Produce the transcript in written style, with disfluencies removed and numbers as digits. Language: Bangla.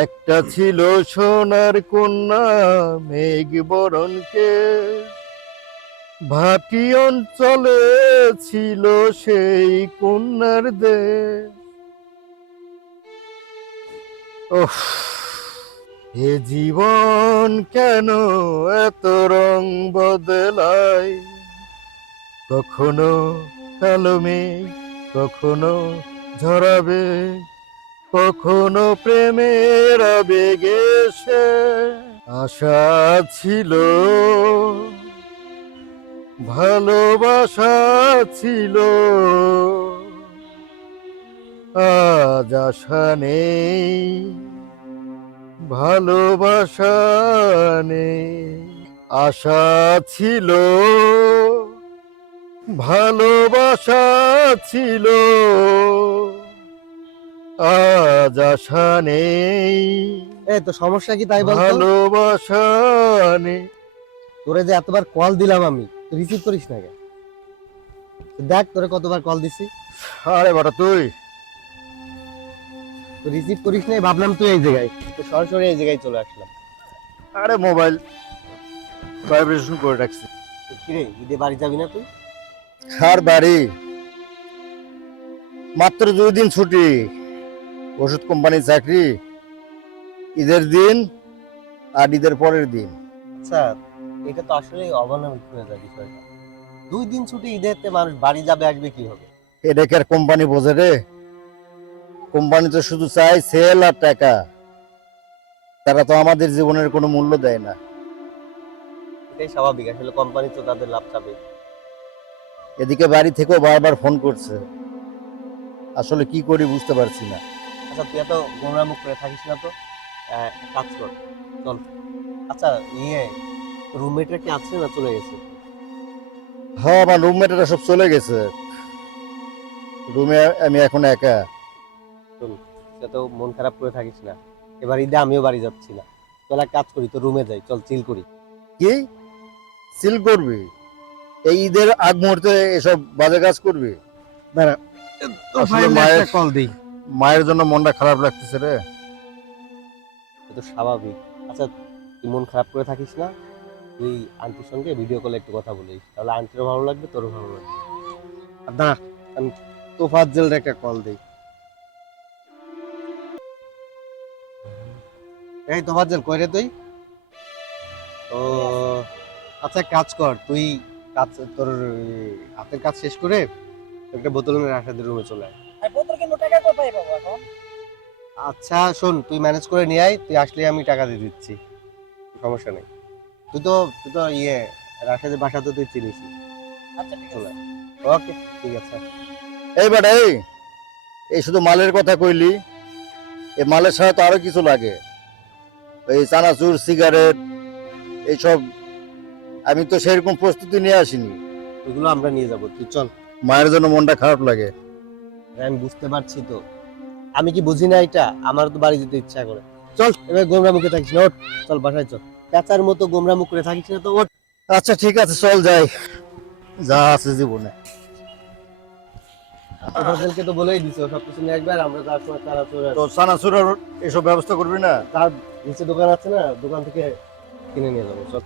একটা ছিল সোনার কন্যা মেঘ বরণকে, ভাটি অঞ্চলে ছিল সেই কন্যার দেশ। ওহ, এ জীবন কেন এত রং বদলায়, কখনো কালো মেঘ, কখনো ঝরাবে, কখনো প্রেমের আবেগে সে। আশা ছিল, ভালোবাসা ছিল, আজ আশা নেই, ভালোবাসা নেই। আশা ছিল, ভালোবাসা ছিল, আজ আশা নেই। এই তো সমস্যা কি তাই বলতো? ভালোবাসা নেই। তোরে যে এতবার কল দিলাম আমি, তুই রিসিভ করিস না কেন? দেখ তোরে কতবার কল দিছি, আরে বাটা তুই তুই রিসিভ করিস নাই, ভাবলাম তুই এই জায়গায়, তো সরাসরি এই জায়গায় চলে আসলাম। আরে মোবাইল ভাইব্রেশন করে রাখছি। তো কিরে, ঈদে বাড়ি যাবি না তুই? আর বাড়ি মাত্র 2 দিন ছুটি, ওষুধ কোম্পানির চাকরি, ঈদের দিন আর ঈদের পরের দিন। আচ্ছা, এটা তো আসলে অমানবিক হয়ে যায় বিষয়টা। 2 দিন ছুটি ঈদেতে মানুষ বাড়ি যাবে আসবে কি হবে? এটা কি আর কোম্পানি বোঝে রে? কোম্পানি তো শুধু চায় সেল আর টাকা, তারা তো আমাদের জীবনের কোনো মূল্য দেয় না। এটাই স্বাভাবিক, আসলে কোম্পানি তো তাদের লাভ চাবে। এদিকে বাড়ি থেকেও বারবার ফোন করছে, আসলে কি করি বুঝতে পারছি না। আচ্ছা, তুই এত গোমরামুখ করে থাকিস না তো, কাজ কর, চল। আচ্ছা, রুমমেটরা কি আছে না চলে গেছে? হ্যাঁ, আমার রুমমেটেরা সব চলে গেছে, রুমে আমি এখন একা। চল, তুই তো মন খারাপ করে থাকিস না, এবার ঈদে আমিও বাড়ি যাচ্ছি না। চল এক কাজ করি, তো রুমে যাই, চল চিল করি। কি সিল করবি? এই ঈদের আগ মুহূর্তে এসব বাজে কাজ করবি? দাঁড়া, আসলে মায়ের কল দিই। মায়ের জন্য মনটা খারাপ লাগতেছে রে। এটা তো স্বাভাবিক। আচ্ছা, তুই মন খারাপ করে থাকিস না, তুই আন্টির সঙ্গে ভিডিও কলে একটু কথা বলিস, তাহলে আন্টিরও ভালো লাগবে, তোরও ভালো লাগবে। আর দাঁড়া, আমি তোফাজ্জেলের একটা কল দিই। এই তোফাজ্জেল, কই রে তুই? ও আচ্ছা, এক কাজ কর, তুই তোর হাতের কাজ শেষ করে একটা বোতল নিয়ে রাশাদের রুমে চলে আয়। আর বোতল কিনবো, টাকা কোথায় পাবো এখন? আচ্ছা শোন, তুই ম্যানেজ করে নিয়ে আয়, তুই আসলে আমি টাকা দিয়ে দিচ্ছি, সমস্যা নেই। তুই তো রাশাদের বাসা তো তুই চিনিস। আচ্ছা ঠিক চলে আছে। আয়। ওকে, ঠিক আছে। এইবার এই শুধু মালের কথা কইলি, এই মালের সাথে তো আরো কিছু লাগে, এই চানাচুর, সিগারেট, এইসব আমি তো সেরকম প্রস্তুতি নিয়ে আসিনি। ওইগুলো আমরা নিয়ে যাবো, তুই চল। মায়ের জন্য মনটা খারাপ লাগে। আমি বুঝতে পারছি তো, আমি কি বুঝি না এটা? আমার তো বাড়ি যেতে ইচ্ছা করে। চল, এবার গোমরা মুখে থাকিস না, ওঠ, চল বাসায় চল। পেঁচার মতো গোমরা মুখ করে থাকিস না তো, ওঠ। আচ্ছা ঠিক আছে, চল যাই, যা আছে জীবনে। তোফাজ্জেলকে তো বলেই দিছে, ও সবকিছু নিয়ে আসবে, আর আমরা তার সময় তারা চলে তো চানাচুর আর এসব ব্যবস্থা করবি না? তার নিচে দোকান আছে না, দোকান থেকে কিনে নিয়ে যাবো, চল।